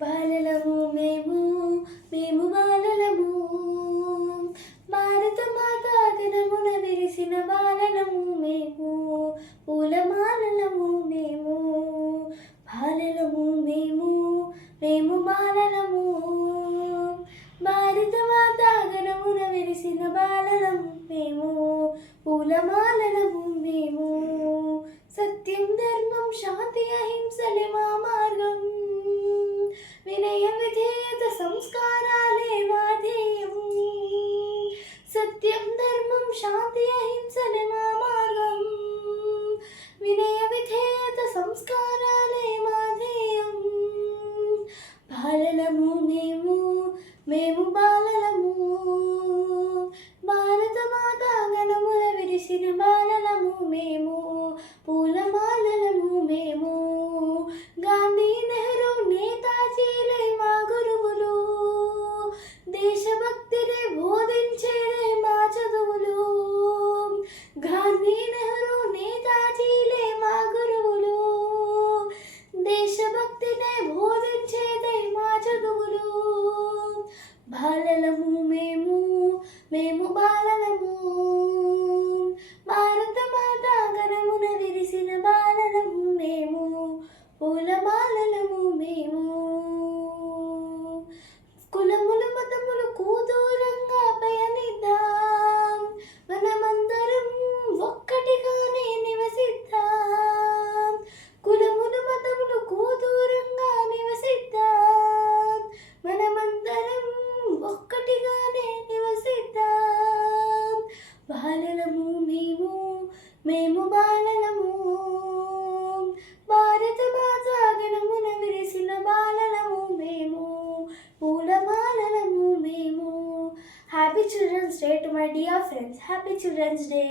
బాలలము మేము మేము బాలలము, భారత మాత గణమున విరిసిన బాలలము మేము, పూలమాలలము మేము. బాలలము మేము మేము బాలలము, భారత మాత గణమున విరిసిన బాలలము మేము, పూలమాలలము మేము. సత్యం ధర్మం శాంతి అహింసలే మా మార్గం, వినయ విధేయత సంస్కారాలే మా ధ్యేయం. సత్యం ధర్మం శాంతి అహింసలే మా మార్గం, వినయ విధేయత సంస్కారాలే మా ధ్యేయం. బాలలము మేము మేము బాలలము, భారత మాత గణమున విరిసిన బాలలము మేము, పూలమాలలము మేము. గాంధీ నెహ్రూ నేతాజీలే మా గురువులు, దేశభక్తిని బోధించేదే మా చదువులు. గాంధీ నెహ్రూ నేతాజీలే మా గురువులు, దేశభక్తిని బోధించేదే మా చదువులు. బాలలము మేము మేము బాలలము, భారత మాత గణమున విరిసిన బాలలము మేము, పూలమాలలము మేము. కులములు మతములు దూరంగా పయనిద్దాం, మనమందరం ఒక్కటిగానే నివసిద్దాం. కులములు మతములు దూరంగా నివసిద్దాం, మనమందరం ఒక్కటిగానే నివసిద్దాం. బాలలము మేము మేము బాలలము, భారత మాత గణమున విరిసిన బాలలము మేము, పూలమాలలము మేము. Happy children's day to my dear friends. Happy children's day.